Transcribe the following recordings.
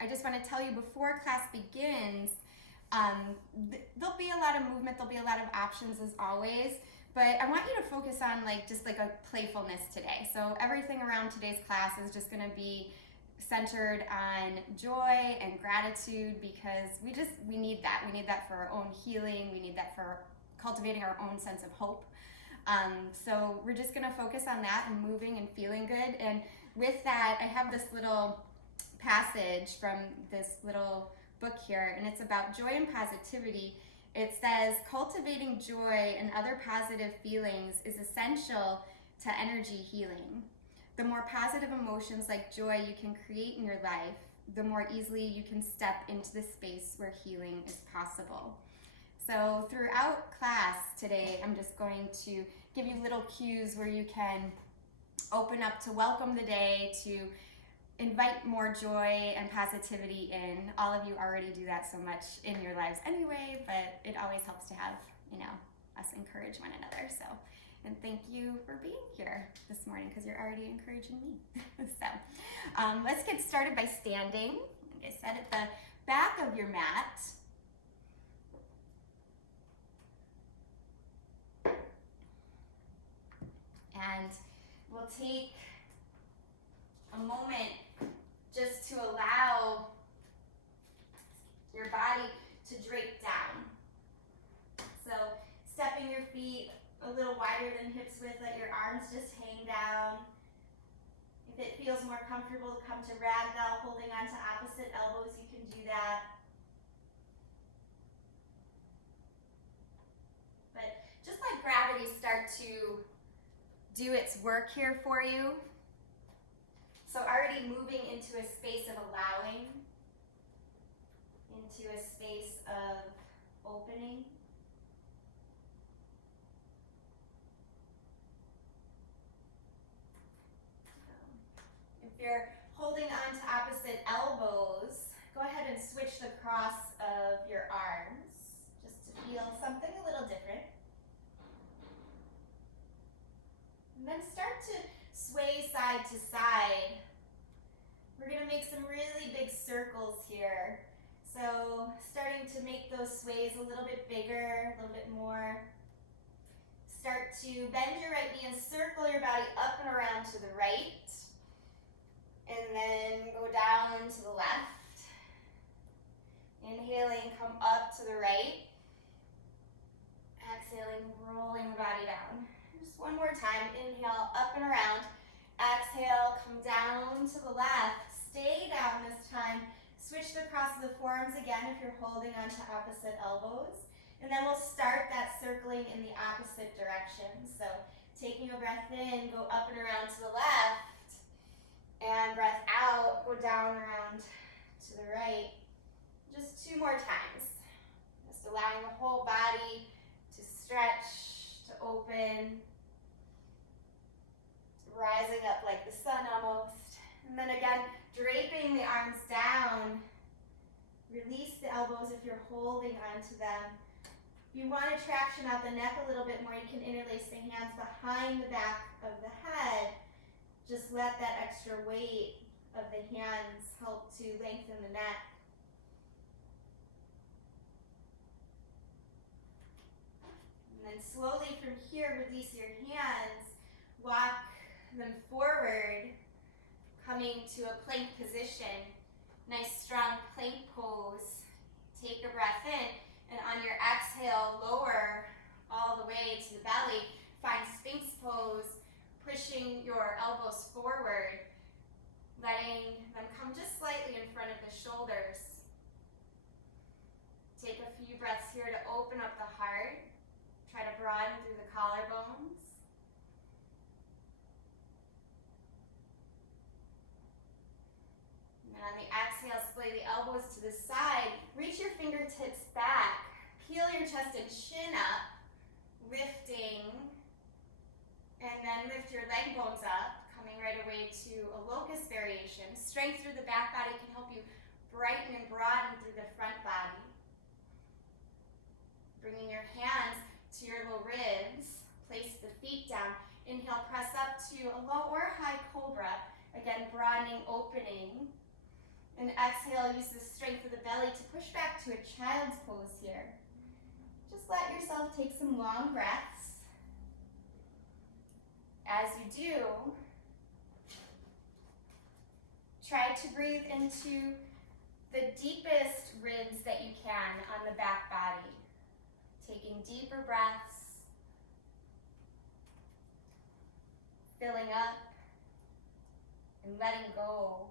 I just want to tell you before class begins, there'll be a lot of movement, there'll be a lot of options as always, but I want you to focus on just like a playfulness today. So everything around today's class is just going to be centered on joy and gratitude, because we need that. We need that for our own healing. We need that for cultivating our own sense of hope. So we're just gonna focus on that and moving and feeling good. And with that, I have this little passage from this little book here, and it's about joy and positivity. It says, cultivating joy and other positive feelings is essential to energy healing. The more positive emotions like joy you can create in your life, the more easily you can step into the space where healing is possible. So throughout class today, I'm just going to give you little cues where you can open up to welcome the day, to invite more joy and positivity in. All of you already do that so much in your lives anyway, but it always helps to have, us encourage one another. So, and thank you for being here this morning, because you're already encouraging me. So, let's get started by standing. Like I said, at the back of your mat. And we'll take a moment just to allow your body to drape down. So stepping your feet a little wider than hips width, let your arms just hang down. If it feels more comfortable to come to ragdoll, holding onto opposite elbows, you can do that. But just let gravity start to do its work here for you. So already moving into a space of allowing, into a space of opening. If you're holding on to opposite elbows, go ahead and switch the cross of your arms just to feel something a little different. And then start to sway side to side. We're going to make some really big circles here. So starting to make those sways a little bit bigger, a little bit more. Start to bend your right knee and circle your body up and around to the right. And then go down to the left. Inhaling, come up to the right. Exhaling, rolling the body down. Just one more time. Inhale, up and around. Exhale, come down to the left. Stay down this time. Switch the cross of the forearms again if you're holding onto opposite elbows. And then we'll start that circling in the opposite direction. So taking a breath in, go up and around to the left. And breath out, go down around to the right. Just 2 more times. Just allowing the whole body to stretch, to open. Rising up like the sun almost. And then again, draping the arms down. Release the elbows if you're holding onto them. If you want to traction out the neck a little bit more, you can interlace the hands behind the back of the head. Just let that extra weight of the hands help to lengthen the neck. And then slowly from here, release your hands. Walk them forward, coming to a plank position. Nice strong plank pose. Take a breath in, and on your exhale, lower all the way to the belly. Find Sphinx pose, pushing your elbows forward, letting them come just slightly in front of the shoulders. Take a few breaths here to open up the heart. Try to broaden through the collarbones. And on the exhale, splay the elbows to the side. Reach your fingertips back. Peel your chest and chin up, lifting. And then lift your leg bones up, coming right away to a locust variation. Strength through the back body can help you brighten and broaden through the front body. Bringing your hands to your low ribs. Place the feet down. Inhale, press up to a low or high cobra. Again, broadening, opening. And exhale, use the strength of the belly to push back to a child's pose here. Just let yourself take some long breaths. As you do, try to breathe into the deepest ribs that you can on the back body. Taking deeper breaths, filling up and letting go.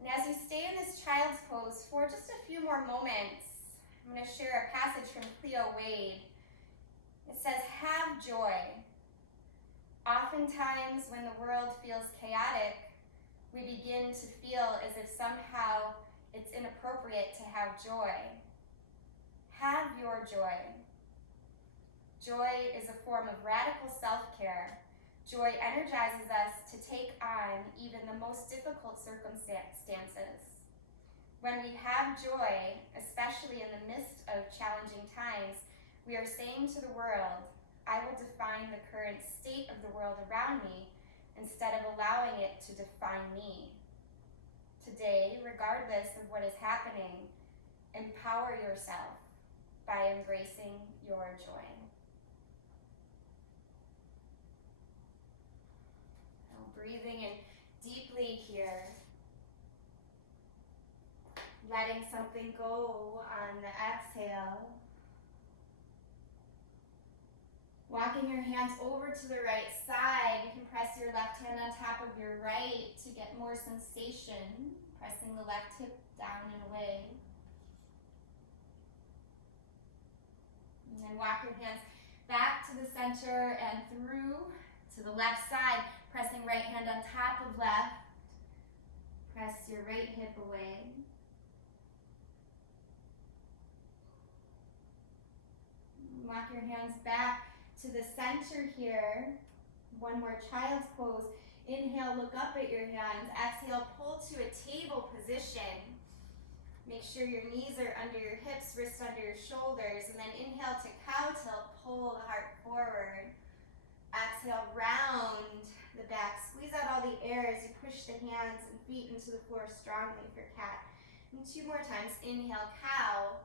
And as you stay in this child's pose for just a few more moments, I'm going to share a passage from Cleo Wade. It says, "Have joy. Oftentimes when the world feels chaotic, we begin to feel as if somehow it's inappropriate to have joy. Have your joy. Joy is a form of radical self-care. Joy energizes us to take on even the most difficult circumstances. When we have joy, especially in the midst of challenging times, we are saying to the world, I will define the current state of the world around me instead of allowing it to define me. Today, regardless of what is happening, empower yourself by embracing your joy." Now, breathing in deeply here. Letting something go on the exhale. Walking your hands over to the right side. You can press your left hand on top of your right to get more sensation. Pressing the left hip down and away. And then walk your hands back to the center and through to the left side. Pressing right hand on top of left. Press your right hip away. Walk your hands back to the center here. One more child's pose. Inhale, look up at your hands. Exhale, pull to a table position. Make sure your knees are under your hips, wrists under your shoulders. And then inhale to cow tilt, pull the heart forward. Exhale, round the back. Squeeze out all the air as you push the hands and feet into the floor strongly for cat. And two more times. Inhale, cow.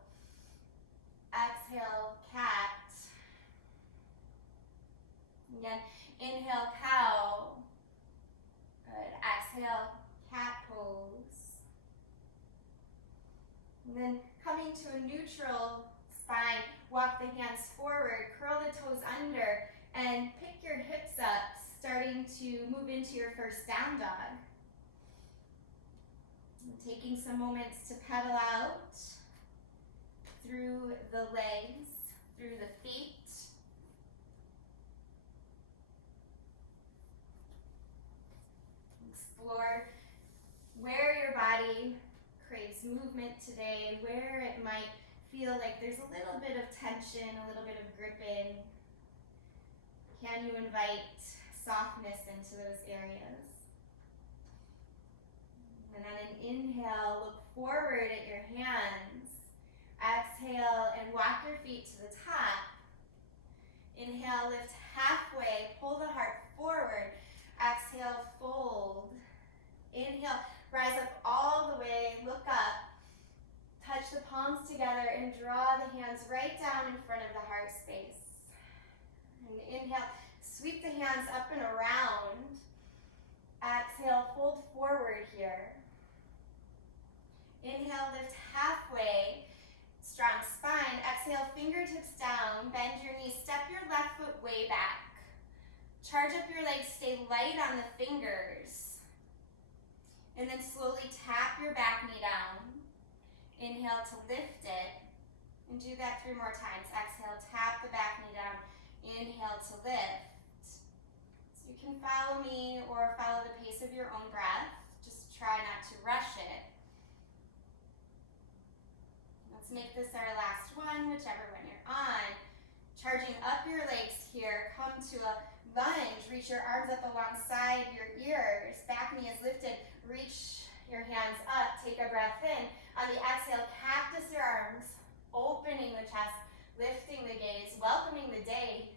Exhale, cat. Again, inhale, cow. Good. Exhale, cat pose. And then coming to a neutral spine, walk the hands forward, curl the toes under, and pick your hips up, starting to move into your first down dog. And taking some moments to pedal out through the legs, through the feet. Explore where your body craves movement today, where it might feel like there's a little bit of tension, a little bit of gripping. Can you invite softness into those areas? And then an inhale, look forward at your hands. Exhale and walk your feet to the top. Inhale, lift halfway, pull the heart forward. Exhale, fold. Inhale, rise up all the way, look up. Touch the palms together and draw the hands right down in front of the heart space. And inhale, sweep the hands up and around. Exhale, fold forward here. Inhale, lift halfway. Strong spine. Exhale, fingertips down. Bend your knees. Step your left foot way back. Charge up your legs. Stay light on the fingers. And then slowly tap your back knee down. Inhale to lift it. And do that 3 more times. Exhale, tap the back knee down. Inhale to lift. So you can follow me or follow the pace of your own breath. Just try not to rush it. Let's make this our last one, whichever one you're on. Charging up your legs here. Come to a lunge. Reach your arms up alongside your ears. Back knee is lifted. Reach your hands up. Take a breath in. On the exhale, cactus your arms. Opening the chest. Lifting the gaze. Welcoming the day.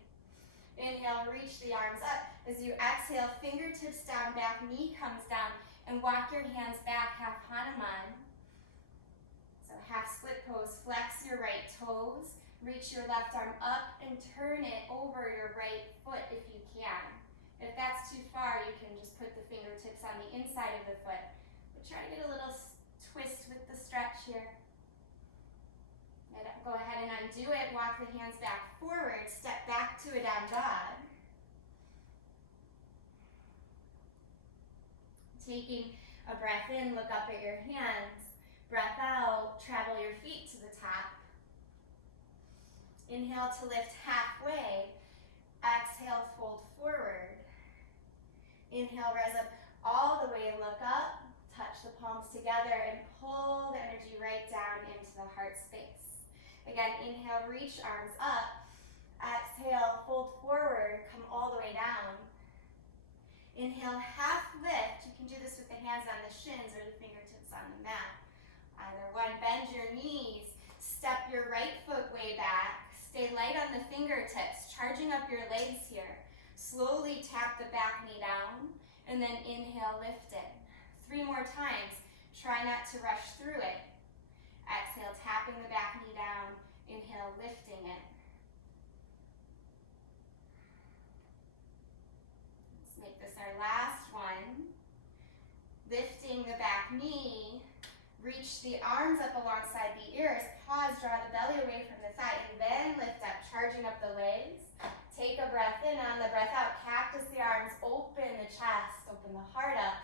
Inhale, reach the arms up. As you exhale, fingertips down, back knee comes down. And walk your hands back, half Hanuman. So half split pose, flex your right toes, reach your left arm up and turn it over your right foot if you can. If that's too far, you can just put the fingertips on the inside of the foot. But try to get a little twist with the stretch here. And go ahead and undo it, walk the hands back forward, step back to a down dog. Taking a breath in, look up at your hands. Breath out, travel your feet to the top. Inhale to lift halfway. Exhale, fold forward. Inhale, rise up all the way, look up, touch the palms together, and pull the energy right down into the heart space. Again, inhale, reach arms up. Exhale, fold forward, come all the way down. Inhale, half lift. You can do this with the hands on the shins or the fingertips on the mat. Either one. Bend your knees. Step your right foot way back. Stay light on the fingertips, charging up your legs here. Slowly tap the back knee down, and then inhale, lift it. 3 more times. Try not to rush through it. Exhale, tapping the back knee down. Inhale, lifting it. Make this our last one. Lifting the back knee, reach the arms up alongside the ears, pause, draw the belly away from the thigh, and then lift up, charging up the legs. Take a breath in, on the breath out, cactus the arms, open the chest, open the heart up.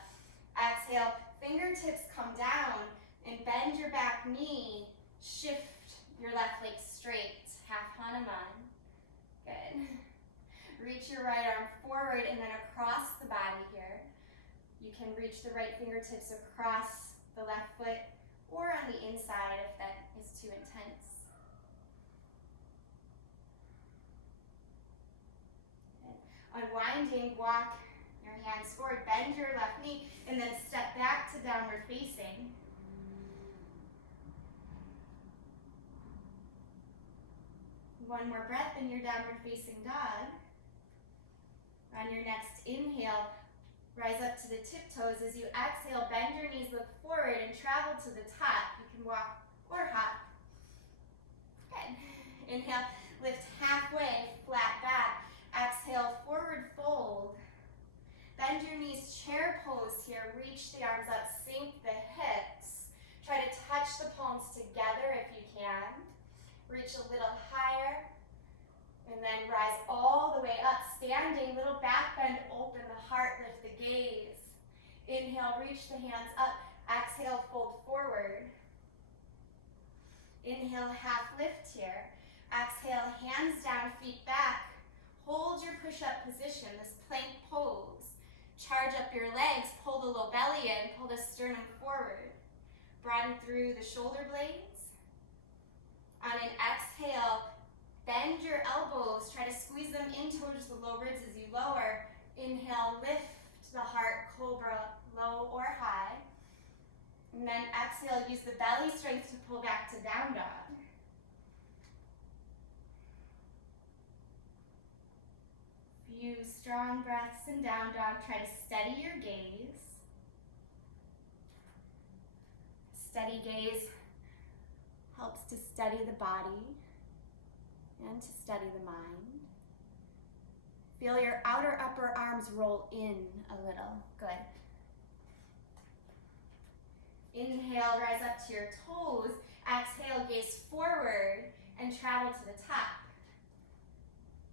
Exhale, fingertips come down, and bend your back knee, shift your left leg straight, half Hanuman. Good. Reach your right arm forward and then across the body here. You can reach the right fingertips across the left foot or on the inside if that is too intense. Good. Unwinding, walk your hands forward, bend your left knee, and then step back to downward facing. One more breath in your downward facing dog. On your next inhale, rise up to the tiptoes. As you exhale, bend your knees, look forward, and travel to the top. You can walk or hop. Good. Inhale, lift halfway, flat back. Exhale, forward fold. Bend your knees, chair pose here. Reach the arms up, sink the hips. Try to touch the palms together if you can. Reach a little higher. And then rise all the way up, standing, little back bend, open the heart, lift the gaze. Inhale, reach the hands up. Exhale, fold forward. Inhale, half lift here. Exhale, hands down, feet back. Hold your push-up position, this plank pose. Charge up your legs, pull the low belly in, pull the sternum forward. Broaden through the shoulder blades. On an exhale, bend your elbows, try to squeeze them in towards the low ribs as you lower. Inhale, lift the heart, cobra, low or high. And then exhale, use the belly strength to pull back to down dog. Few strong breaths in down dog. Try to steady your gaze. Steady gaze helps to steady the body and to steady the mind. Feel your outer upper arms roll in a little. Good. Inhale, rise up to your toes. Exhale, gaze forward and travel to the top.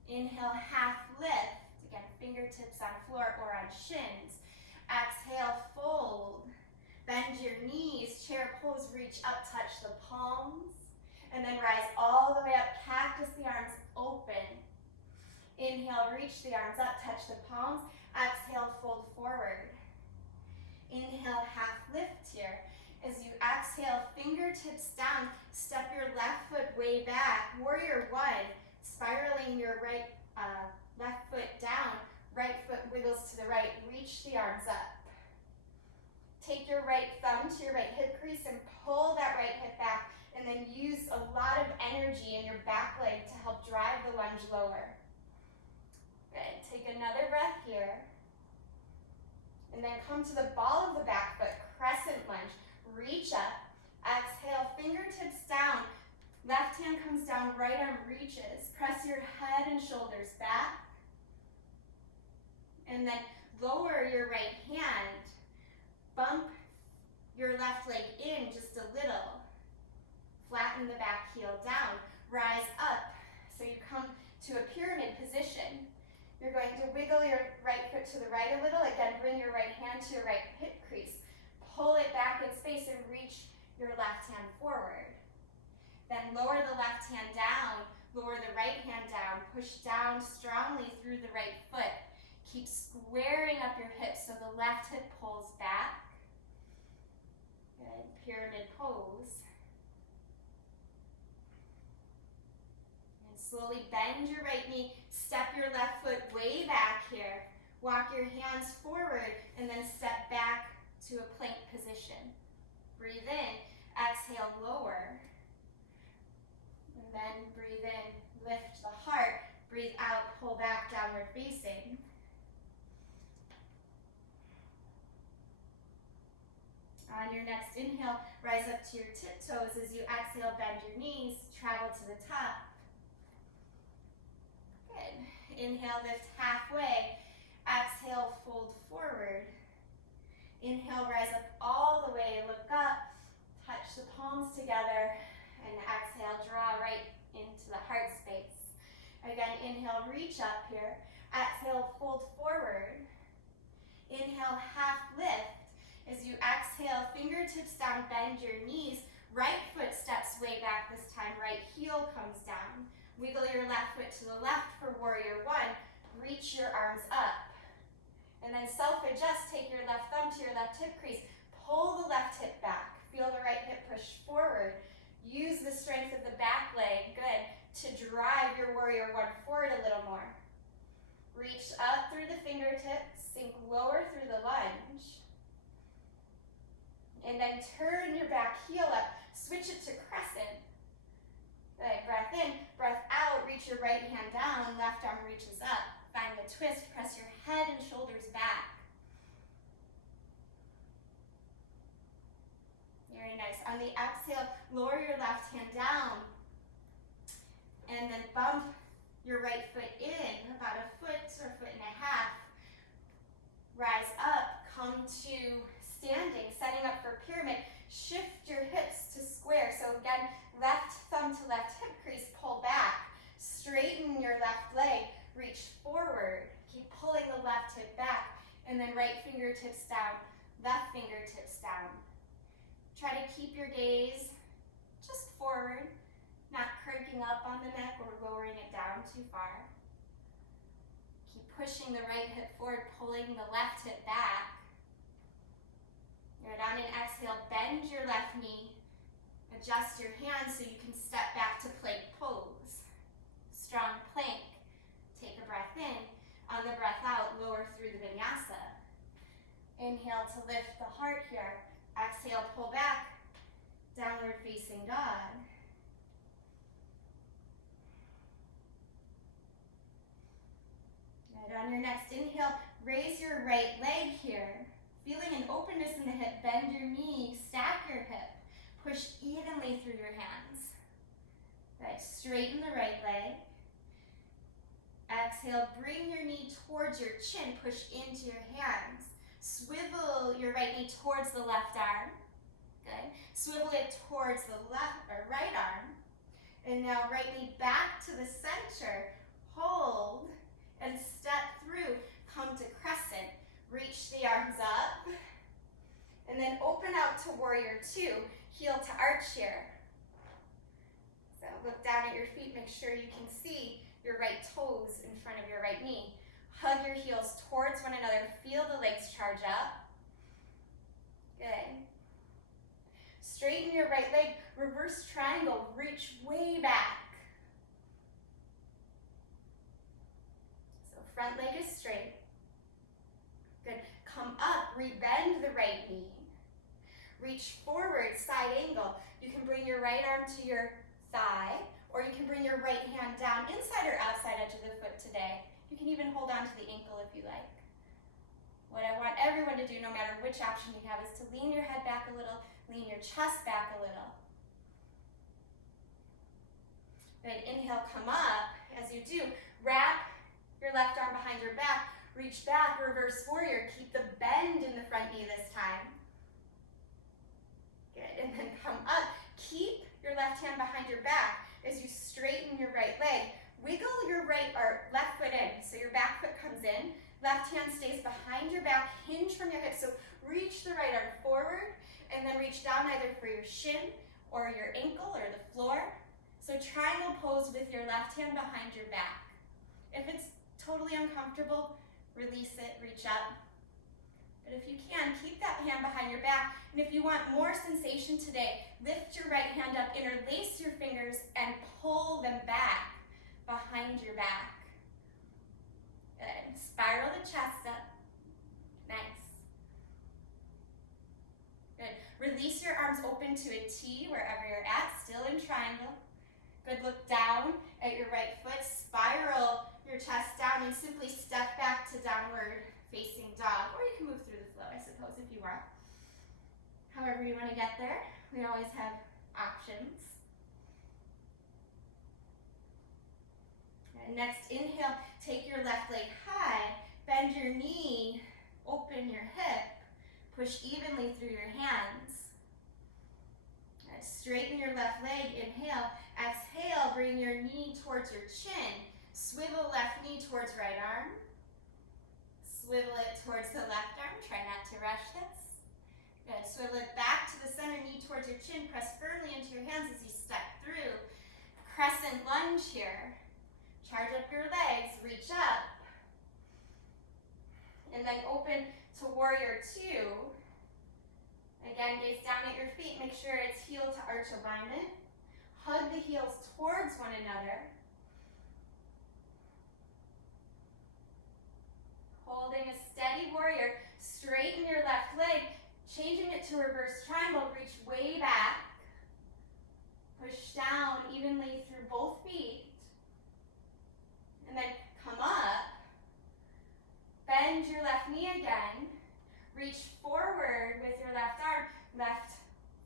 Inhale, half lift. Again, fingertips on floor or on shins. Exhale, fold. Bend your knees, chair pose, reach up, touch the palms. And then rise all the way up, cactus the arms open. Inhale, reach the arms up, touch the palms. Exhale, fold forward. Inhale, half lift here. As you exhale, fingertips down, step your left foot way back. Warrior one, spiraling your left foot down. Right foot wiggles to the right. Reach the arms up. Take your right thumb to your right hip crease and pull that right hip back. And then use a lot of energy in your back leg to help drive the lunge lower. Good. Take another breath here. And then come to the ball of the back foot, crescent lunge. Reach up. Exhale, fingertips down. Left hand comes down, right arm reaches. Press your head and shoulders back. And then lower your right hand. Bump your left leg in just a little. Flatten the back heel down. Rise up. So you come to a pyramid position. You're going to wiggle your right foot to the right a little. Again, bring your right hand to your right hip crease. Pull it back in space and reach your left hand forward. Then lower the left hand down. Lower the right hand down. Push down strongly through the right foot. Keep squaring up your hips so the left hip pulls back. Good. Pyramid pose. And slowly bend your right knee. Step your left foot way back here. Walk your hands forward and then step back to a plank position. Breathe in, exhale, lower. And then breathe in, lift the heart. Breathe out, pull back, downward facing. On your next inhale, rise up to your tiptoes. As you exhale, bend your knees, travel to the top. Good. Inhale, lift halfway. Exhale, fold forward. Inhale, rise up all the way, look up, touch the palms together, and exhale, draw right into the heart space. Again, inhale, reach up here. Exhale, fold forward. Inhale, half lift. As you exhale, fingertips down, bend your knees. Right foot steps way back this time, right heel comes down. Wiggle your left foot to the left for warrior one. Reach your arms up. And then self-adjust, take your left thumb to your left hip crease. Pull the left hip back. Feel the right hip push forward. Use the strength of the back leg, good, to drive your warrior one forward a little more. Reach up through the fingertips, sink lower through the lunge. And then turn your back heel up, switch it to crescent. Good, breath in, breath out, reach your right hand down, left arm reaches up. Find the twist, press your head and shoulders back. Very nice. On the exhale, lower your left hand down. And then bump your right foot in, about a foot or foot and a half. Rise up, come to standing, setting up for pyramid. Shift your hips to square. So again, left thumb to left hip crease, pull back. Straighten your left leg, reach forward. Keep pulling the left hip back. And then right fingertips down, left fingertips down. Try to keep your gaze just forward, not cranking up on the neck or lowering it down too far. Keep pushing the right hip forward, pulling the left hip back. Good. On an exhale, bend your left knee. Adjust your hands so you can step back to plank pose. Strong plank. Take a breath in. On the breath out, lower through the vinyasa. Inhale to lift the heart here. Exhale, pull back. Downward facing dog. Good. On your next inhale, raise your right leg here. Feeling an openness in the hip, bend your knee, stack your hip. Push evenly through your hands. Good. Straighten the right leg. Exhale, bring your knee towards your chin, push into your hands. Swivel your right knee towards the left arm. Good. Swivel it towards the left or right arm. And now right knee back to the center. Hold and step through. Come to crescent. Reach the arms up. And then open out to warrior two. Heel to arch here. So look down at your feet. Make sure you can see your right toes in front of your right knee. Hug your heels towards one another. Feel the legs charge up. Good. Straighten your right leg. Reverse triangle. Reach way back. So front leg is straight. Good. Come up. Rebend the right knee. Reach forward, side angle. You can bring your right arm to your thigh, or you can bring your right hand down, inside or outside edge of the foot today. You can even hold on to the ankle if you like. What I want everyone to do, no matter which option you have, is to lean your head back a little, lean your chest back a little. Good, inhale, come up. As you do, wrap your left arm behind your back, reach back, reverse warrior. Keep the bend in the front knee this time. Good, and then come up. Keep your left hand behind your back as you straighten your right leg. Wiggle your right or left foot in, so your back foot comes in. Left hand stays behind your back, hinge from your hips. So reach the right arm forward, and then reach down either for your shin or your ankle or the floor. So triangle pose with your left hand behind your back. If it's totally uncomfortable, release it, reach up. But if you can, keep that hand behind your back. And if you want more sensation today, lift your right hand up, interlace your fingers, and pull them back behind your back. Good. Spiral the chest up. Nice. Good. Release your arms open to a T wherever you're at, still in triangle. Good, look down at your right foot, spiral your chest down, and simply step back to downward facing dog. Or you can move through the flow, I suppose, if you want. However you want to get there, we always have options. And next, inhale, take your left leg high, bend your knee, open your hip, push evenly through your hands. Straighten your left leg, inhale. Exhale, bring your knee towards your chin. Swivel left knee towards right arm. Swivel it towards the left arm. Try not to rush this. Good. Swivel it back to the center, knee towards your chin. Press firmly into your hands as you step through. Crescent lunge here. Charge up your legs, reach up. And then open to warrior two. Again, gaze down at your feet. Make sure it's heel to arch alignment. Hug the heels towards one another. Holding a steady warrior. Straighten your left leg. Changing it to reverse triangle. Reach way back. Push down evenly through both feet. And then come up. Bend your left knee again. Reach forward with your left arm. Left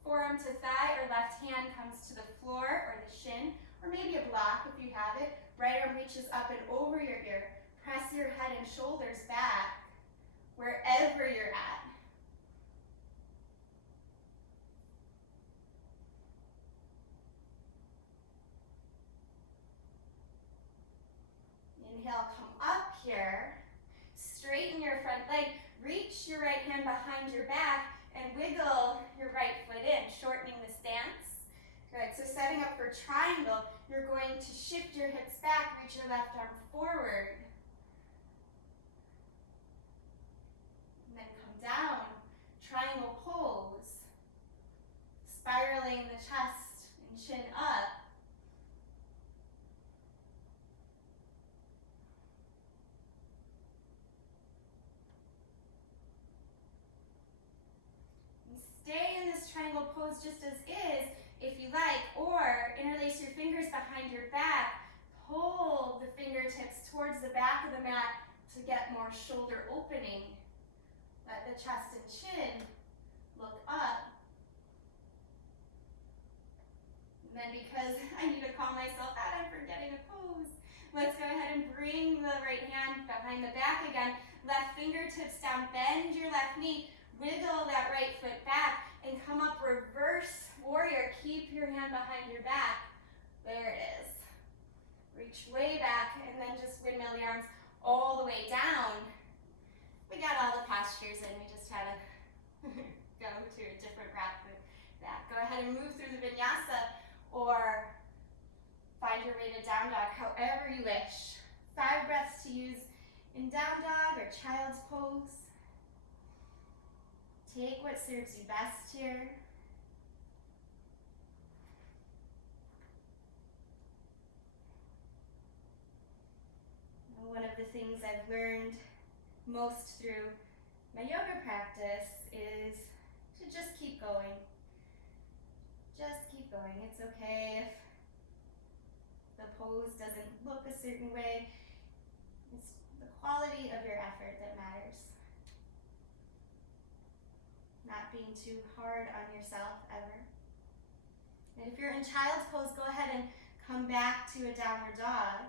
forearm to thigh or left hand comes to the floor or the shin, or maybe a block if you have it. Right arm reaches up and over your ear. Press your head and shoulders back wherever you're at. Inhale, come up here. Straighten your front leg. Reach your right hand behind your back and wiggle your right foot in, shortening the stance. Good, so setting up for triangle, you're going to shift your hips back, reach your left arm forward. And then come down, triangle pose. Spiraling the chest and chin up. Stay in this triangle pose just as is, if you like, or interlace your fingers behind your back. Pull the fingertips towards the back of the mat to get more shoulder opening. Let the chest and chin look up. And then because I need to call myself out, I'm forgetting a pose. Let's go ahead and bring the right hand behind the back again. Left fingertips down, bend your left knee. Wiggle that right foot back and come up reverse warrior. Keep your hand behind your back. There it is. Reach way back and then just windmill the arms all the way down. We got all the postures in. We just had to go to a different route with that. Go ahead and move through the vinyasa or find your way to down dog, however you wish. 5 breaths to use in down dog or child's pose. Take what serves you best here. One of the things I've learned most through my yoga practice is to just keep going. Just keep going. It's okay if the pose doesn't look a certain way. It's the quality of your effort that matters. being too hard on yourself ever. And if you're in child's pose, go ahead and come back to a downward dog.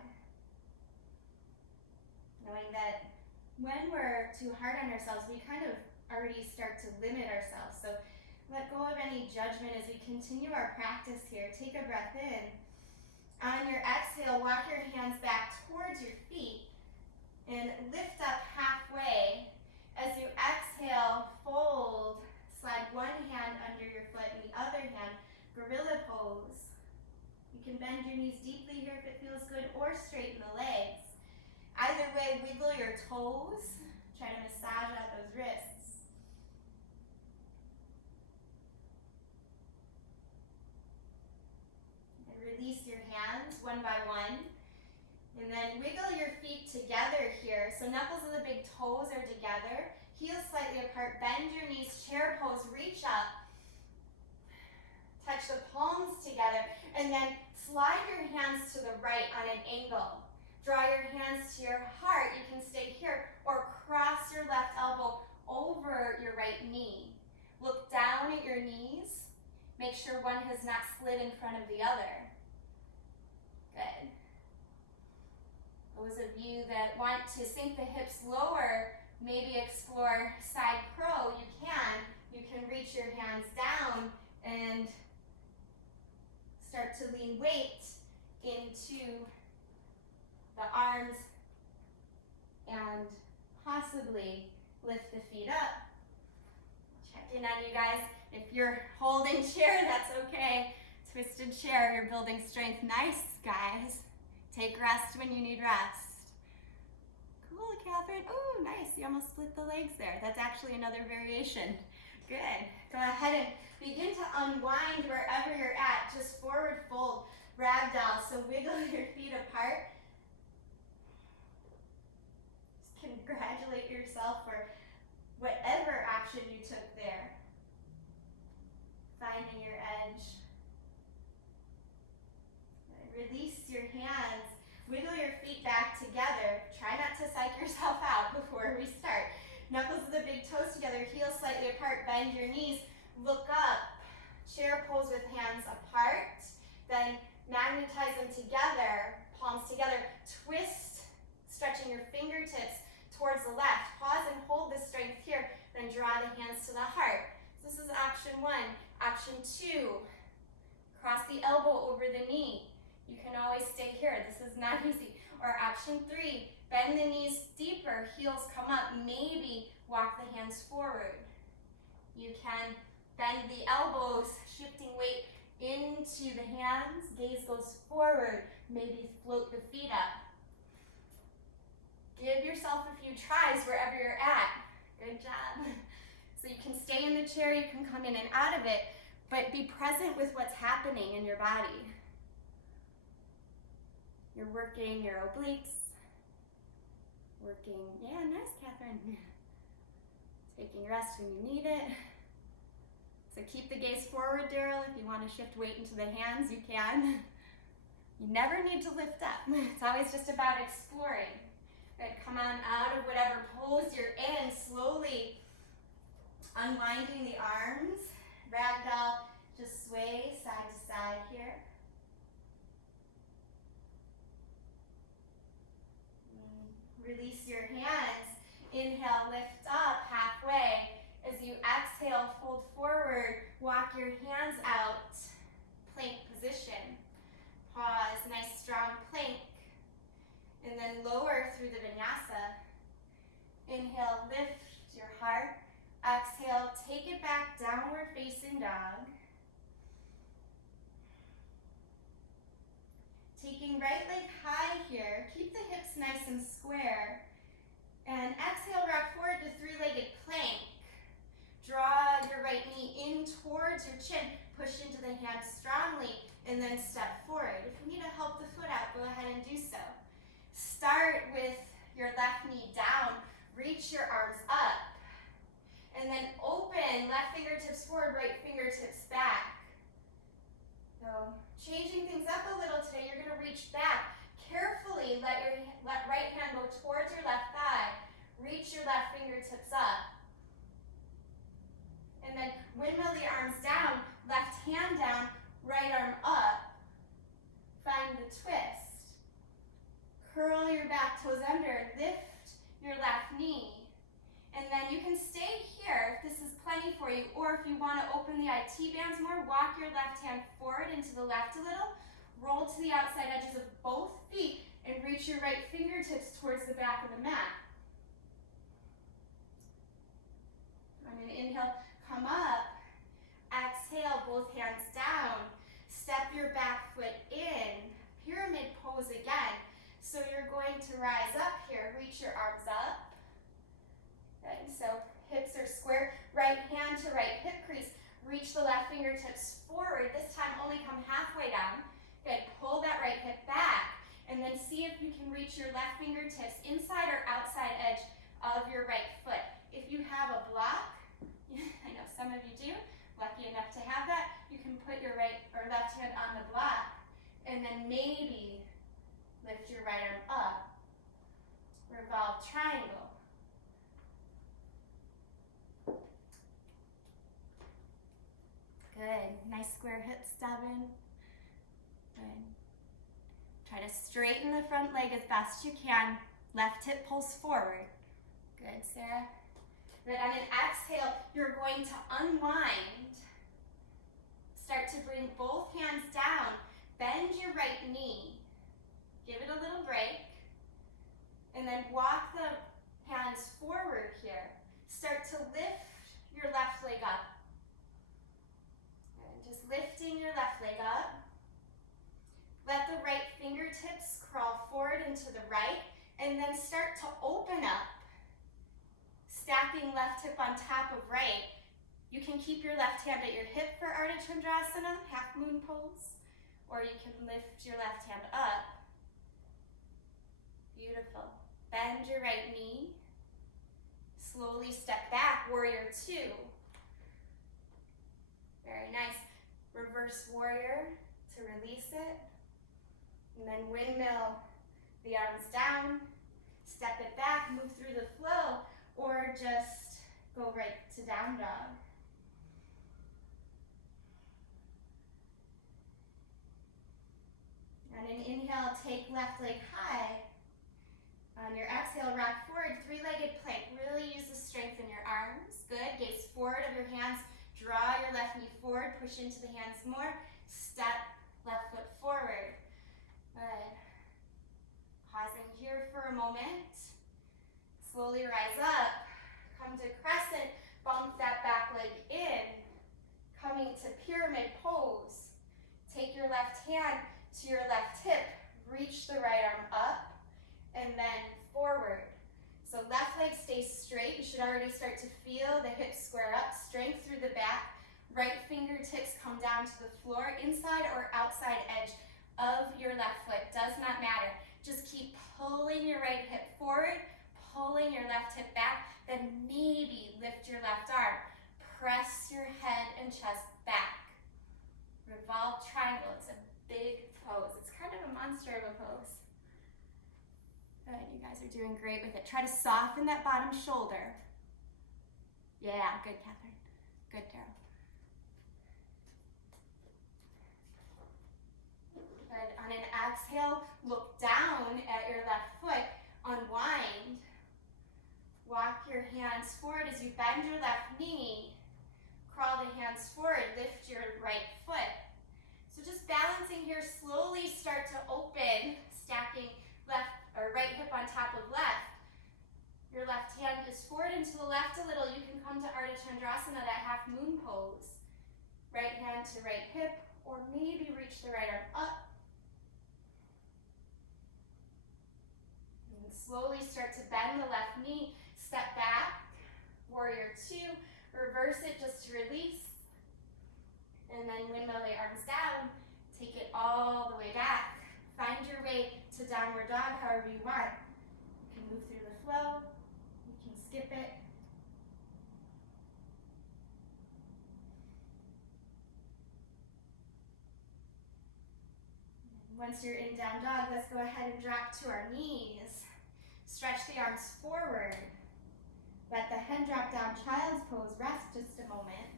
Knowing that when we're too hard on ourselves, we kind of already start to limit ourselves. So let go of any judgment as we continue our practice here. Take a breath in. On your exhale, walk your hands back towards your feet and lift up halfway. As you exhale, fold, slide one hand under your foot and the other hand, gorilla pose. You can bend your knees deeply here if it feels good, or straighten the legs. Either way, wiggle your toes. Try to massage out those wrists. And release your hands one by one. And then wiggle your feet together here. So knuckles of the big toes are together. Heels slightly apart. Bend your knees, chair pose, reach up. Touch the palms together. And then slide your hands to the right on an angle. Draw your hands to your heart. You can stay here or cross your left elbow over your right knee. Look down at your knees. Make sure one has not slid in front of the other. Good. Those of you that want to sink the hips lower, maybe explore side crow, you can. You can reach your hands down and start to lean weight into the arms and possibly lift the feet up. Check in on you guys. If you're holding chair, that's okay. Twisted chair, you're building strength. Nice, guys. Take rest when you need rest. Cool, Catherine. Oh, nice. You almost split the legs there. That's actually another variation. Good. Go ahead and begin to unwind wherever you're at. Just forward fold, ragdoll. So wiggle your feet apart. Congratulate yourself for whatever action you took there. Finding your edge. Release your hands. Wiggle your feet back together. Try not to psych yourself out before we start. Knuckles of the big toes together, heels slightly apart. Bend your knees. Look up. Chair pose with hands apart. Then magnetize them together. Palms together. Twist, stretching your fingertips towards the left. Pause and hold the strength here. Then draw the hands to the heart. This is option one. Option two, cross the elbow over the knee. You can always stay here. This is not easy. Or option three, bend the knees deeper. Heels come up. Maybe walk the hands forward. You can bend the elbows, shifting weight into the hands. Gaze goes forward. Maybe float the feet up. Give yourself a few tries wherever you're at. Good job. So you can stay in the chair, you can come in and out of it, but be present with what's happening in your body. You're working your obliques. Working, yeah, nice, Catherine. Taking rest when you need it. So keep the gaze forward, Daryl. If you want to shift weight into the hands, you can. You never need to lift up. It's always just about exploring. Good. Come on out of whatever pose you're in, slowly unwinding the arms. Ragdoll, just sway side to side here. Release your hands. Inhale, lift up halfway. As you exhale, fold forward, walk your hands out. Plank position. Pause, nice strong plank. And then lower through the vinyasa. Inhale, lift your heart. Exhale, take it back, downward facing dog. Taking right leg high here. Keep the hips nice and square. And exhale, rock forward to three-legged plank. Draw your right knee in towards your chin. Push into the hands strongly, and then step forward. If you need to help the foot out, go ahead and do so. Start with your left knee down. Reach your arms up. And then open, left fingertips forward, right fingertips back. So changing things up a little today, you're gonna reach back. Carefully let your right hand go towards your left thigh. Reach your left fingertips up. And then Windmill the arms down, left hand down, right arm up. Find the twist. Curl your back toes under, lift your left knee. And then you can stay here if this is plenty for you, or if you want to open the IT bands more, walk your left hand forward and to the left a little, roll to the outside edges of both feet, and reach your right fingertips towards the back of the mat. On an inhale, come up. Exhale, both hands down. Step your back foot in. Pyramid pose again. So you're going to rise up here. Reach your arms up. Good. So hips are square. Right hand to right hip crease. Reach the left fingertips forward. This time only come halfway down. Good. Pull that right hip back. And then see if you can reach your left fingertips inside or outside edge of your right foot. If you have a block, I know some of you do, lucky enough to have that, you can put your right or left hand on the block and then maybe lift your right arm up. Revolved triangle. Good. Nice square hips, Devin. Good. Try to straighten the front leg as best you can. Left hip pulls forward. Good, Sarah. Then on an exhale, you're going to unwind. Start to bring both hands down. Bend your right knee. Give it a little break. And then walk the hands forward here. Start to lift your left leg up. And just lifting your left leg up. Let the right fingertips crawl forward and to the right. And then start to open up. Stacking left hip on top of right. You can keep your left hand at your hip for Ardha Chandrasana, half moon pose, or you can lift your left hand up. Beautiful. Bend your right knee. Slowly step back, warrior two. Very nice. Reverse warrior to release it. And then windmill the arms down. Step it back, move through the flow. Or just go right to down dog. On an inhale, take left leg high. On your exhale, rock forward, three-legged plank. Really use the strength in your arms. Good. Gaze forward of your hands. Draw your left knee forward. Push into the hands more. Step left foot forward. Good. Pausing here for a moment. Slowly rise up, come to crescent, bump that back leg in, coming to pyramid pose. Take your left hand to your left hip, reach the right arm up, and then forward. So left leg stays straight. You should already start to feel the hips square up, strength through the back. Right fingertips come down to the floor, inside or outside edge of your left foot. Does not matter. Just keep pulling your right hip forward, pulling your left hip back, then maybe lift your left arm. Press your head and chest back. Revolved triangle. It's a big pose. It's kind of a monster of a pose. Good, you guys are doing great with it. Try to soften that bottom shoulder. Yeah, good, Catherine. Good, Carol. Good. On an exhale, look down at your left foot. Unwind. Walk your hands forward as you bend your left knee. Crawl the hands forward, lift your right foot. So just balancing here, slowly start to open, stacking left or right hip on top of left. Your left hand is forward and to the left a little. You can come to Ardha Chandrasana, that half moon pose. Right hand to right hip, or maybe reach the right arm up. And slowly start to bend the left knee. Step back, warrior two, reverse it just to release, and then windmill the arms down, take it all the way back, find your way to downward dog however you want. You can move through the flow, you can skip it. Once you're in down dog, let's go ahead and drop to our knees. Stretch the arms forward. Let the head drop down, child's pose. Rest just a moment.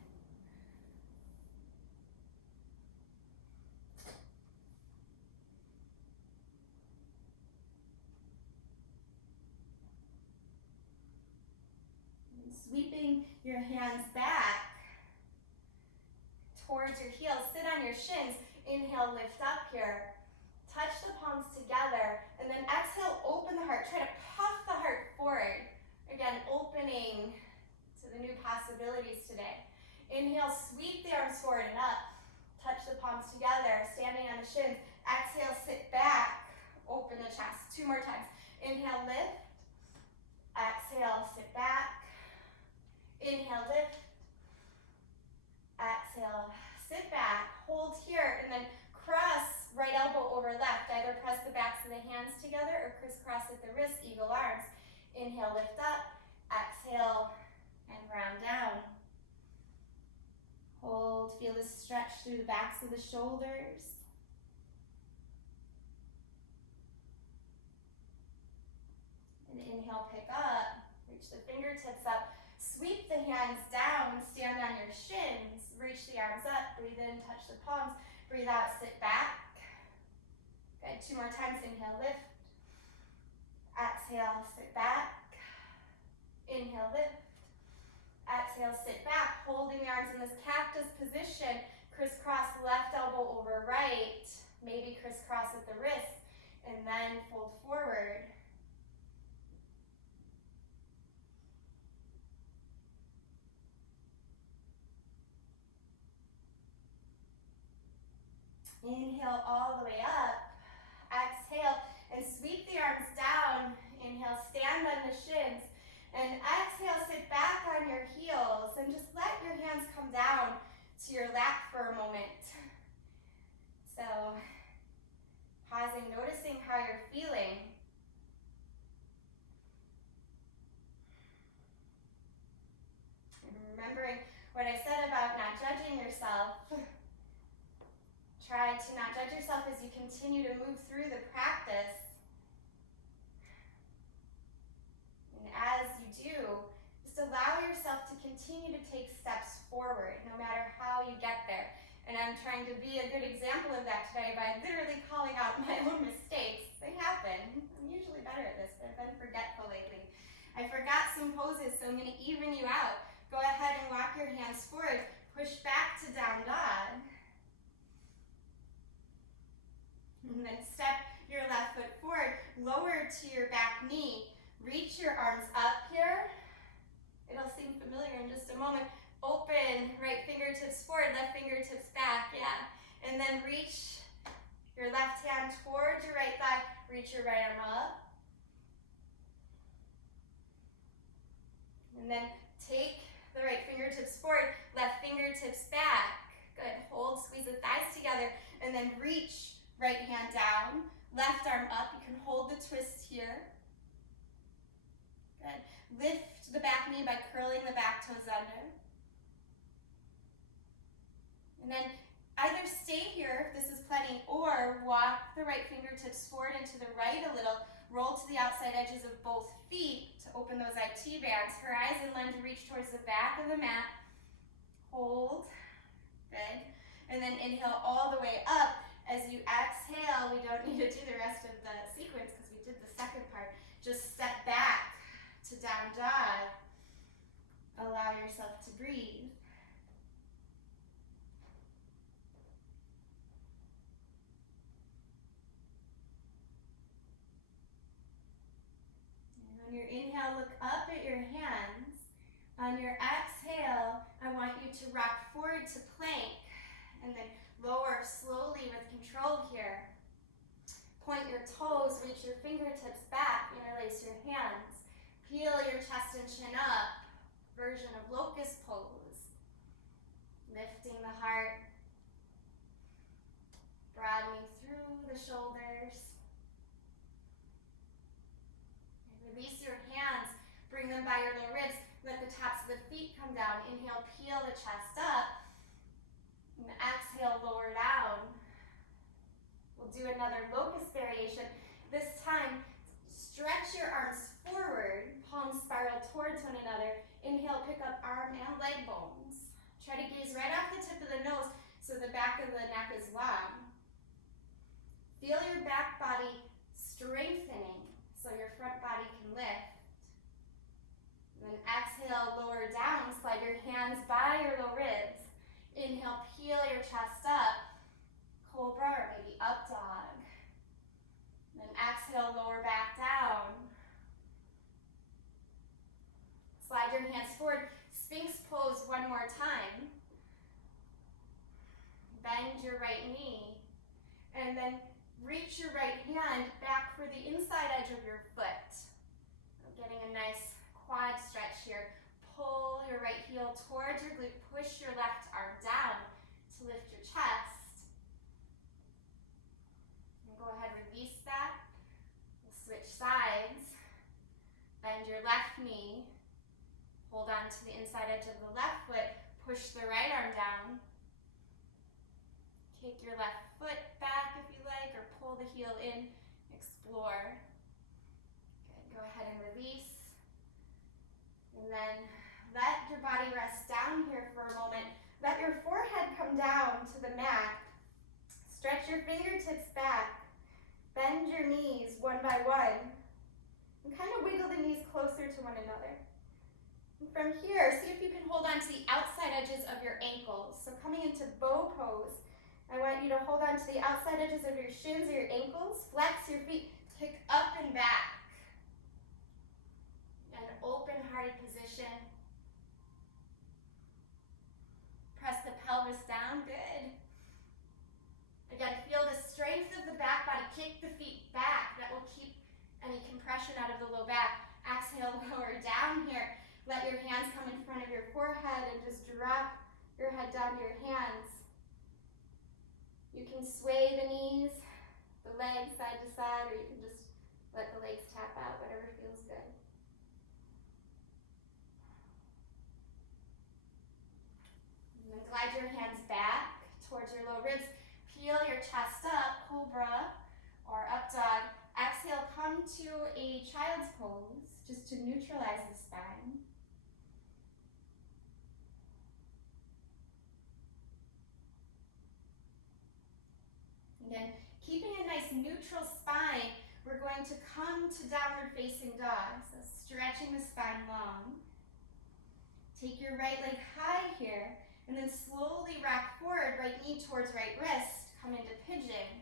Sweeping your hands back towards your heels. Sit on your shins. Inhale, lift up here. Touch the palms together. And then exhale, open the heart. Try to puff the heart forward. Again, opening to the new possibilities today. Inhale, sweep the arms forward and up. Touch the palms together, standing on the shins. Exhale, sit back. Open the chest. 2 more times. Inhale, lift. Exhale, sit back. Inhale, lift. Exhale, sit back. Hold here, and then cross right elbow over left. Either press the backs of the hands together or crisscross at the wrist, eagle arms. Inhale, lift up. Exhale, and round down. Hold, feel the stretch through the backs of the shoulders. And inhale, pick up, reach the fingertips up, sweep the hands down, stand on your shins, reach the arms up, breathe in, touch the palms, breathe out, sit back. Good, 2 more times, inhale, lift. Exhale, sit back. Inhale, lift. Exhale, sit back, holding the arms in this cactus position. Crisscross left elbow over right. Maybe crisscross at the wrist. And then fold forward. Inhale all the way up. Exhale and sweep the arms down. Inhale, stand on the shins. And exhale, sit back on your heels and just let your hands come down to your lap for a moment. So, pausing, noticing how you're feeling. And remembering what I said about not judging yourself. Try to not judge yourself as you continue to move through the practice. And as you do, just allow yourself to continue to take steps forward, no matter how you get there. And I'm trying to be a good example of that today by literally calling out my own mistakes. They happen. I'm usually better at this, but I've been forgetful lately. I forgot some poses, so I'm going to even you out. Go ahead and walk your hands forward. Push back to down dog. And then step your left foot forward. Lower to your back knee. Reach your arms up here. It'll seem familiar in just a moment. Open right fingertips forward, left fingertips back, yeah. And then reach your left hand towards your right thigh. Reach your right arm up. And then take the right fingertips forward, left fingertips back. Good, hold, squeeze the thighs together. And then reach right hand down, left arm up. You can hold the twist here. Good. Lift the back knee by curling the back toes under. And then either stay here if this is plenty, or walk the right fingertips forward and to the right a little. Roll to the outside edges of both feet to open those IT bands. Horizon lunge, reach towards the back of the mat. Hold. Good. And then inhale all the way up. As you exhale, we don't need to do the rest of the sequence because we did the second part. Just step back to down dog. Allow yourself to breathe. And on your inhale, look up at your hands. On your exhale, I want you to rock forward to plank and then lower slowly with control here. Point your toes, reach your fingertips back, interlace your hands. Peel your chest and chin up, version of locust pose. Lifting the heart, broadening through the shoulders. And release your hands, bring them by your low ribs. Let the tops of the feet come down. Inhale, peel the chest up. And exhale, lower down. We'll do another locust variation. This time, stretch your arms forward, palms spiral towards one another. Inhale, pick up arm and leg bones. Try to gaze right off the tip of the nose so the back of the neck is long. Feel your back body strengthening so your front body can lift. And Then exhale, lower down, slide your hands by your low ribs. Inhale, peel your chest up, cobra or maybe up dog. Then exhale, lower back down. Slide your hands forward, Sphinx pose one more time. Bend your right knee, and then reach your right hand back for the inside edge of your foot. Getting a nice quad stretch here. Pull your right heel towards your glute, push your left arm down to lift your chest. And go ahead, release that. We'll switch sides. Bend your left knee. Hold on to the inside edge of the left foot. Push the right arm down. Kick your left foot back if you like, or pull the heel in. Explore. Good. Go ahead and release. And then let your body rest down here for a moment. Let your forehead come down to the mat. Stretch your fingertips back. Bend your knees one by one. And kind of wiggle the knees closer to one another. And from here, see if you can hold on to the outside edges of your ankles. So coming into bow pose, I want you to hold on to the outside edges of your shins or your ankles. Flex your feet, kick up and back. An open-hearted position. Press the pelvis down, good. Again, feel the strength of the back body. Kick the feet back. That will keep any compression out of the low back. Exhale, lower down here. Let your hands come in front of your forehead and just drop your head down to your hands. You can sway the knees, the legs side to side, or you can just let the legs tap out, whatever feels good. And then glide your hands back towards your low ribs. Peel your chest up, cobra or up dog. Exhale, come to a child's pose, just to neutralize the spine. Again, keeping a nice neutral spine, we're going to come to downward facing dog. So stretching the spine long. Take your right leg high here, and then slowly rock forward, right knee towards right wrist. Come into pigeon.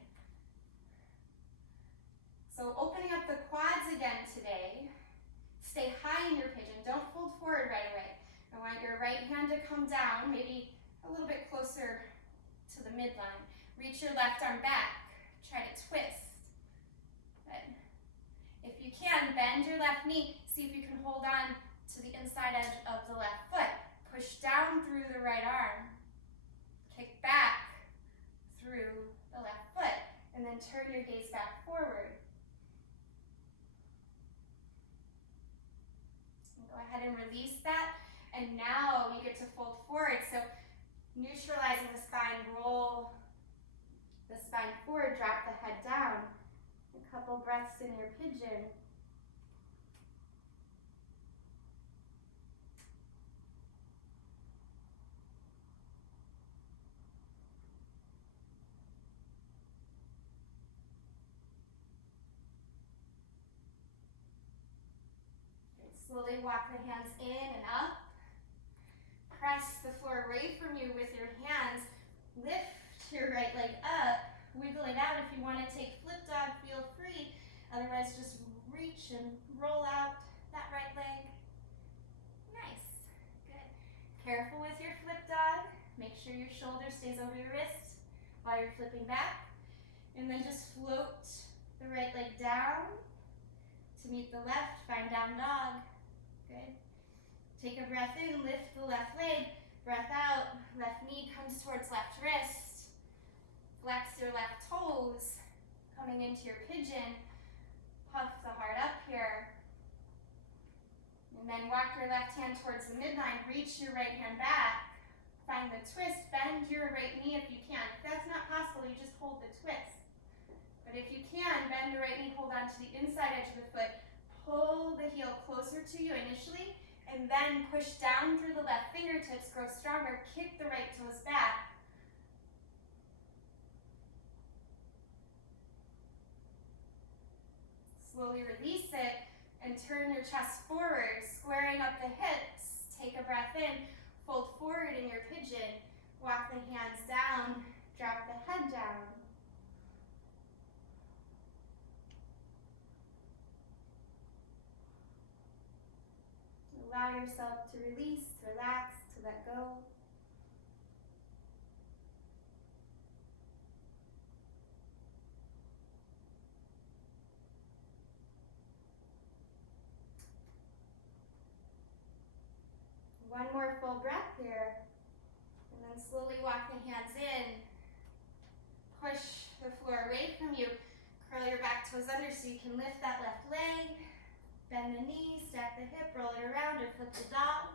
So opening up the quads again today. Stay high in your pigeon. Don't fold forward right away. I want your right hand to come down, maybe a little bit closer to the midline. Reach your left arm back. Try to twist. Good. If you can, bend your left knee. See if you can hold on to the inside edge of the left foot. Push down through the right arm. Kick back through the left foot. And then turn your gaze back forward. And go ahead and release that. And now you get to fold forward. So neutralizing the spine, roll the spine forward, drop the head down. A couple breaths in your pigeon. Slowly walk the hands in and up. Press the floor away from you with your hands. Lift your right leg up. Wiggle it out. If you want to take flip dog, feel free. Otherwise, just reach and roll out that right leg. Nice. Good. Careful with your flip dog. Make sure your shoulder stays over your wrist while you're flipping back. And then just float the right leg down to meet the left. Find down dog. Good. Take a breath in, lift the left leg. Breath out, left knee comes towards left wrist. Flex your left toes, coming into your pigeon. Puff the heart up here. And then walk your left hand towards the midline. Reach your right hand back. Find the twist. Bend your right knee if you can. If that's not possible, you just hold the twist. But if you can, bend the right knee, hold on to the inside edge of the foot. Pull the heel closer to you initially, and then push down through the left fingertips. Grow stronger. Kick the right toes back. Slowly release it, and turn your chest forward, squaring up the hips. Take a breath in, fold forward in your pigeon, walk the hands down, drop the head down. Allow yourself to release, to relax, to let go. One more full breath here. And then slowly walk the hands in. Push the floor away from you. Curl your back toes under so you can lift that left leg. Bend the knee, stack the hip, roll it around, or flip the dog.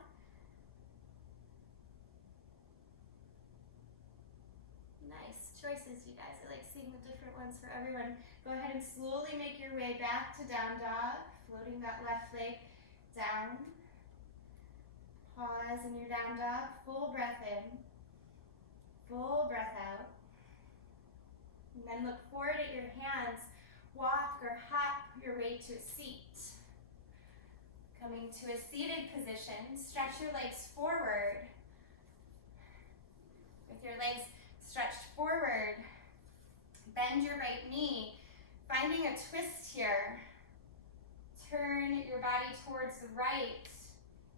Nice choices, you guys. I like seeing the different ones for everyone. Go ahead and slowly make your way back to down dog, floating that left leg down. Pause in your down dog, full breath in, full breath out. And then look forward at your hands, walk or hop your way to a seat. Coming to a seated position, stretch your legs forward. With your legs stretched forward, bend your right knee, finding a twist here. Turn your body towards the right.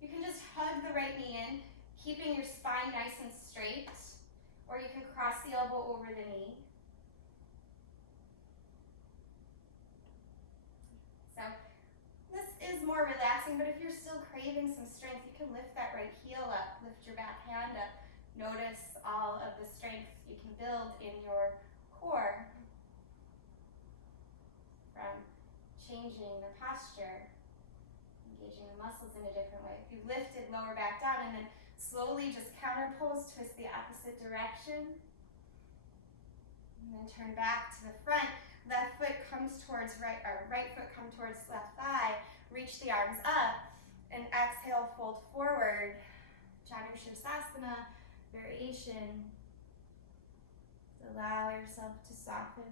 You can just hug the right knee in, keeping your spine nice and straight, or you can cross the elbow over the knee. So this is more relaxing, but if you're still craving some strength, you can lift that right heel up, lift your back hand up. Notice all of the strength you can build in your core from changing the posture, engaging the muscles in a different way. If you lifted, lower back down, and then slowly just counter pose, twist the opposite direction. And then turn back to the front. Left foot comes towards right, or right foot comes towards left thigh. Reach the arms up, and exhale, fold forward. Janushirasana variation. Allow yourself to soften.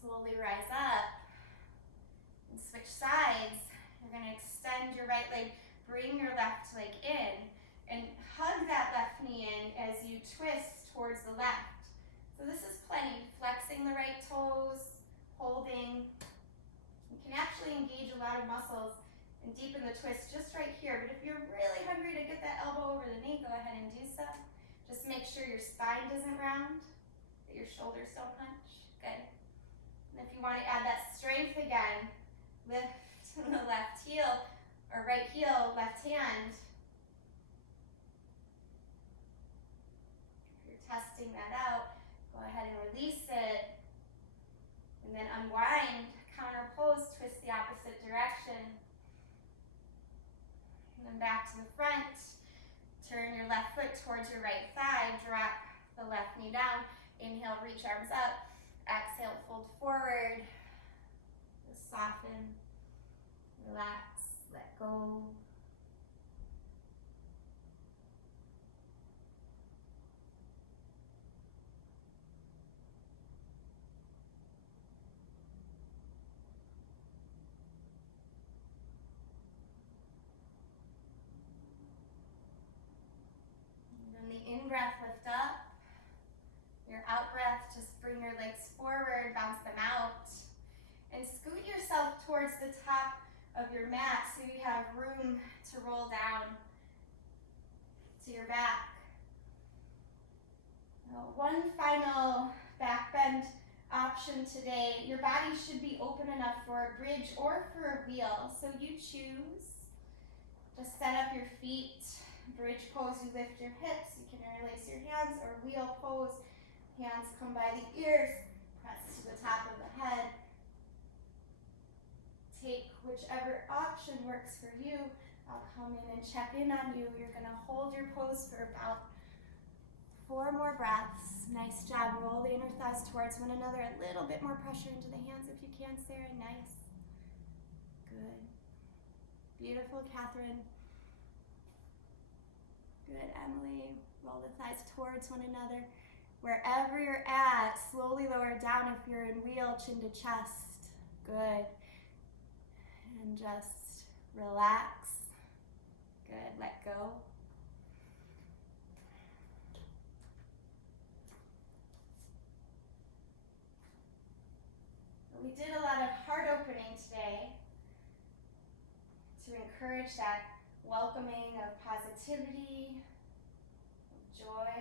Slowly rise up and switch sides. You're going to extend your right leg, bring your left leg in, and hug that left knee in as you twist towards the left. So this is plenty. Flexing the right toes, holding. You can actually engage a lot of muscles and deepen the twist just right here. But if you're really hungry to get that elbow over the knee, go ahead and do so. Just make sure your spine doesn't round, that your shoulders don't hunch. Good. And if you want to add that strength again, lift the left heel, or right heel, left hand. If you're testing that out, go ahead and release it. And then unwind, counter pose, twist the opposite direction. And then back to the front. Turn your left foot towards your right thigh, drop the left knee down. Inhale, reach arms up. Exhale, fold forward. Just soften, relax, let go. And then the in-breath, lift up. Your out-breath, just bring your legs forward, bounce them out, and scoot yourself towards the top of your mat so you have room to roll down to your back. Now, one final back bend option today. Your body should be open enough for a bridge or for a wheel, so you choose. Just set up your feet. Bridge pose, you lift your hips, you can interlace your hands, or wheel pose. Hands come by the ears, press to the top of the head. Take whichever option works for you. I'll come in and check in on you. You're going to hold your pose for about 4 more breaths. Nice job. Roll the inner thighs towards one another. A little bit more pressure into the hands if you can, Sarah. Nice. Good. Beautiful, Catherine. Good, Emily. Roll the thighs towards one another. Wherever you're at, slowly lower down if you're in wheel, chin to chest. Good. And just relax. Good, let go. We did a lot of heart opening today to encourage that welcoming of positivity, of joy,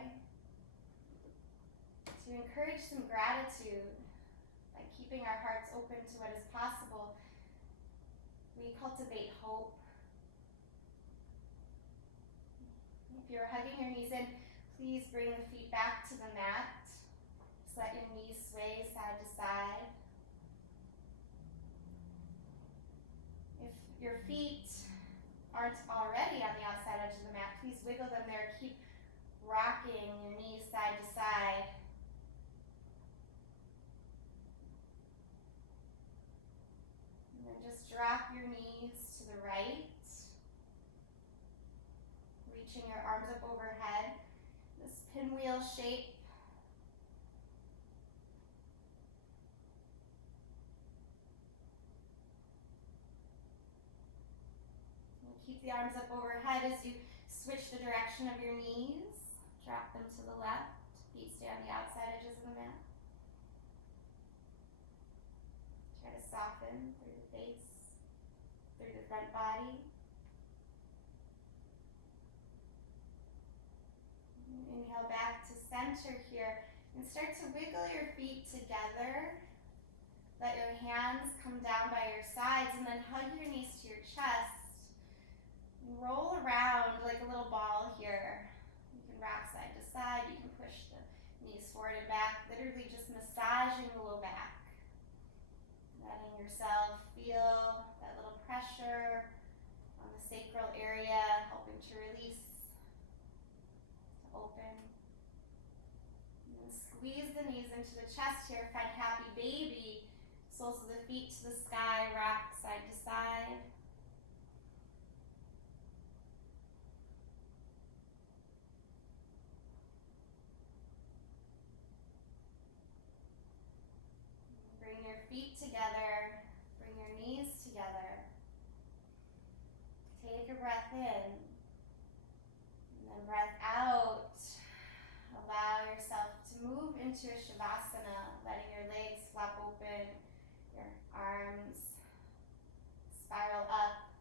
to encourage some gratitude by keeping our hearts open to what is possible. We cultivate hope. If you're hugging your knees in, please bring the feet back to the mat. Just let your knees sway side to side. If your feet aren't already on the outside edge of the mat, please wiggle them there. Keep rocking your knees side to side. And then just drop your knees to the right. Reaching your arms up overhead. This pinwheel shape. Keep the arms up overhead as you switch the direction of your knees. Drop them to the left. Feet stay on the outside edges of the mat. Try to soften through the face, through the front body. Inhale back to center here and start to wiggle your feet together. Let your hands come down by your sides and then hug your knees to your chest. Roll around like a little ball here. You can rock side to side. You can push the knees forward and back, literally just massaging the low back. Letting yourself feel that little pressure on the sacral area, helping to release, to open. And then squeeze the knees into the chest here. Find happy baby. Soles of the feet to the sky, rock side to side. Bring your feet together, bring your knees together. Take a breath in, and then breath out. Allow yourself to move into a Shavasana, letting your legs flap open, your arms spiral up.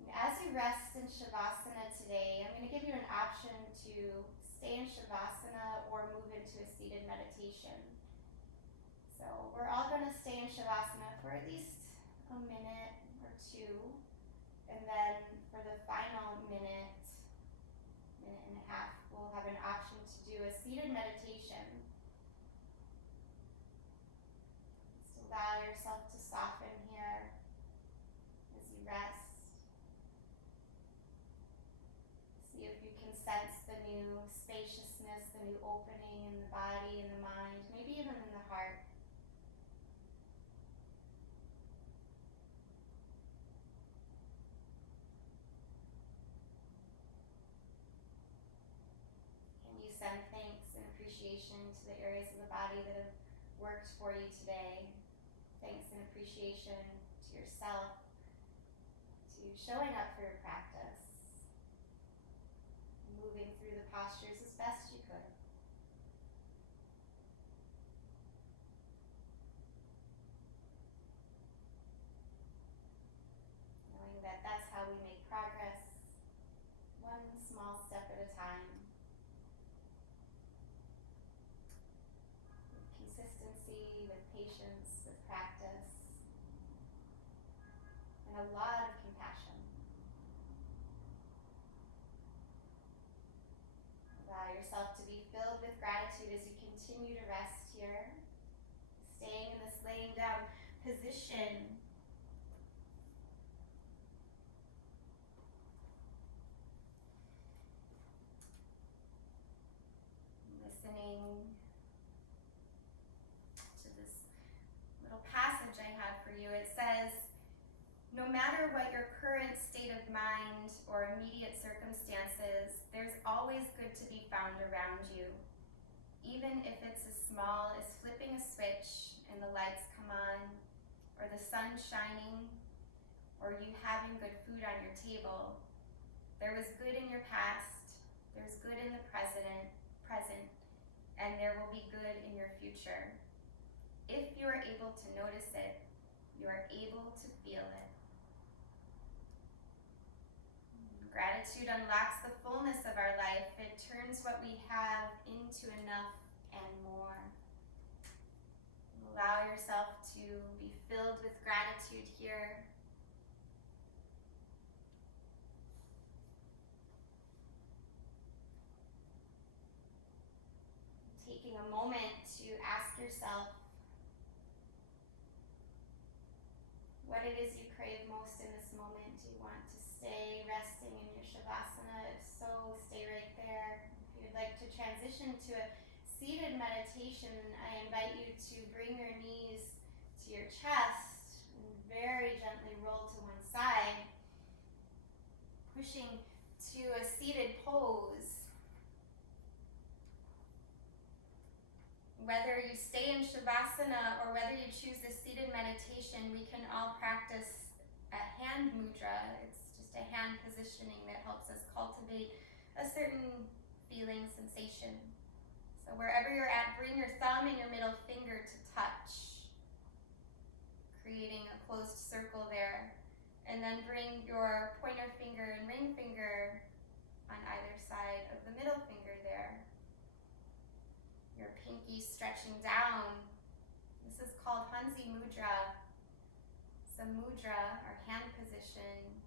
And as you rest in Shavasana today, I'm going to give you an option to stay in Shavasana or move into a seated meditation. So we're all going to stay in Shavasana for at least a minute or two, and then for the final minute and a half, we'll have an option to do a seated meditation. Just allow yourself to soften here as you rest. See if you can sense the new spaciousness, the new opening in the body and the mind, maybe even in the heart. Send thanks and appreciation to the areas of the body that have worked for you today. Thanks and appreciation to yourself, to showing up for your practice, moving through the postures as best you could. Knowing that that's how we make progress, one small step at a time. With patience, with practice, and a lot of compassion. Allow yourself to be filled with gratitude as you continue to rest here, staying in this laying down position. Listening to this little passage I had for you. It says, no no matter what your current state of mind or immediate circumstances, there's always good to be found around you. Even if it's as small as flipping a switch and the lights come on, or the sun shining, or you having good food on your table, there was good in your past, there's good in the present, and there will be good in your future. If you are able to notice it, you are able to feel it. Gratitude unlocks the fullness of our life. It turns what we have into enough and more. Allow yourself to be filled with gratitude here. Taking a moment to ask yourself what it is you crave most in this moment. Do you want to stay resting in your Shavasana? If so, stay right there. If you'd like to transition to a seated meditation, I invite you to bring your knees to your chest and very gently roll to one side, pushing to a seated pose. Whether you stay in Shavasana or whether you choose the seated meditation, we can all practice a hand mudra. It's just a hand positioning that helps us cultivate a certain feeling, sensation. So wherever you're at, bring your thumb and your middle finger to touch, creating a closed circle there. And then bring your pointer finger and ring finger on either side of the middle finger there. Your pinky stretching down. This is called Hansi Mudra. It's a mudra, or hand position,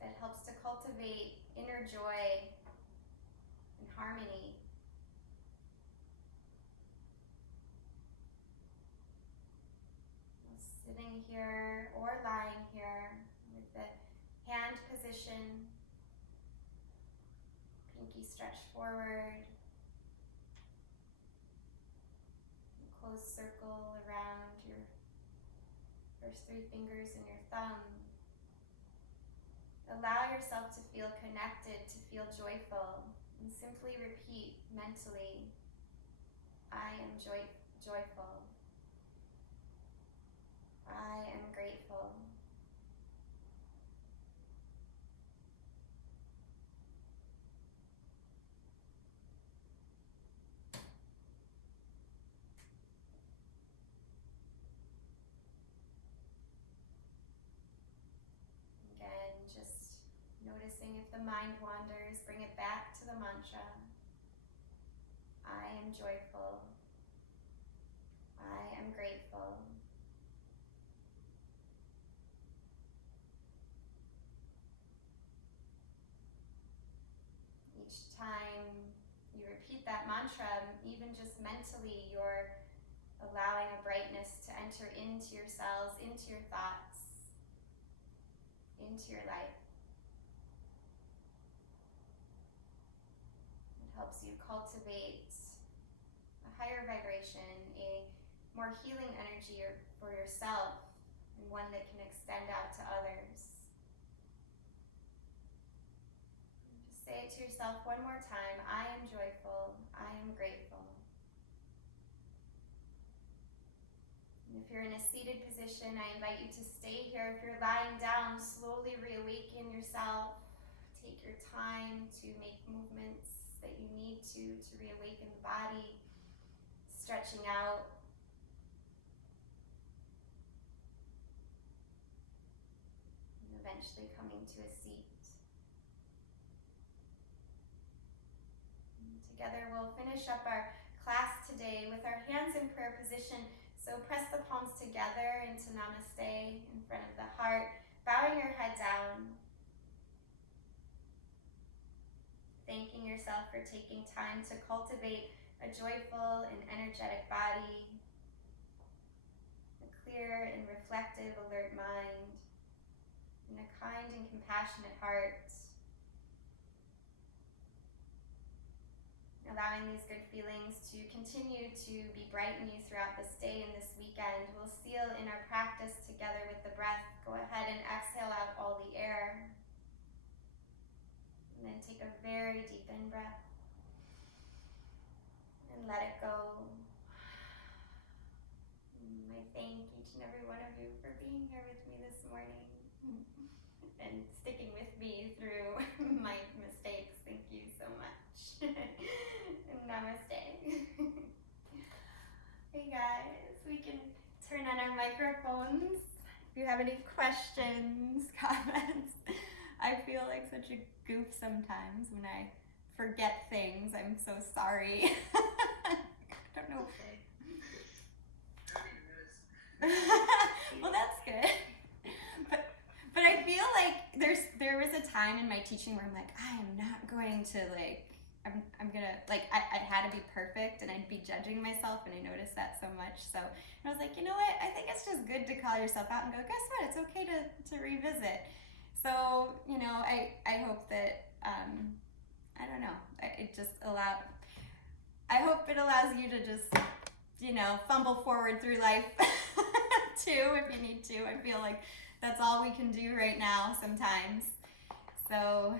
that helps to cultivate inner joy and harmony. Sitting here or lying here with the hand position, pinky stretched forward, close circle around your first three fingers and your thumb. Allow yourself to feel connected, to feel joyful, and simply repeat mentally, I am joyful. I am grateful. Again, just noticing if the mind wanders, bring it back to the mantra. I am joyful. I am grateful. Each time you repeat that mantra, even just mentally, you're allowing a brightness to enter into your cells, into your thoughts, into your life. It helps you cultivate a higher vibration, a more healing energy for yourself, and one that can extend out to others. Say it to yourself one more time. I am joyful. I am grateful. And if you're in a seated position, I invite you to stay here. If you're lying down, slowly reawaken yourself. Take your time to make movements that you need to reawaken the body. Stretching out. And eventually coming to a seat. Together we'll finish up our class today with our hands in prayer position. So press the palms together into Namaste in front of the heart, bowing your head down. Thanking yourself for taking time to cultivate a joyful and energetic body, a clear and reflective, alert mind, and a kind and compassionate heart. allowing these good feelings to continue to be bright in you throughout this day and this weekend. We'll seal in our practice together with the breath. Go ahead and exhale out all the air. And then take a very deep in breath. And let it go. I thank each and every one of you for being here with me this morning and sticking with me through my mistakes. Thank you so much. Namaste. Hey guys, we can turn on our microphones. If you have any questions, comments. I feel like such a goof sometimes when I forget things. I'm so sorry. I don't know. Well, that's good. But I feel like there was a time in my teaching where I'm like, I am not going to I'm gonna I'd had to be perfect and I'd be judging myself, and I noticed that so much. So I was like, you know what? I think it's just good to call yourself out and go, guess what? It's okay to revisit. So, you know, I hope that I don't know. I hope it allows you to just, you know, fumble forward through life too if you need to. I feel like that's all we can do right now sometimes. So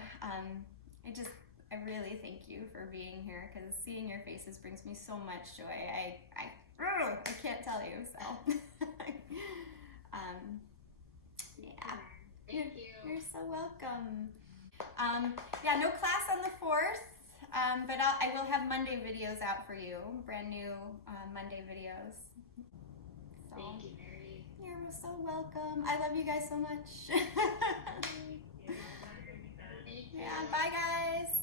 I really thank you for being here, because seeing your faces brings me so much joy. I can't tell you. So yeah. Thank you. You're so welcome. Yeah, no class on the 4th, but I will have Monday videos out for you, brand new Monday videos. So, thank you, Mary. You're so welcome. I love you guys so much. Thank you. Yeah, bye guys.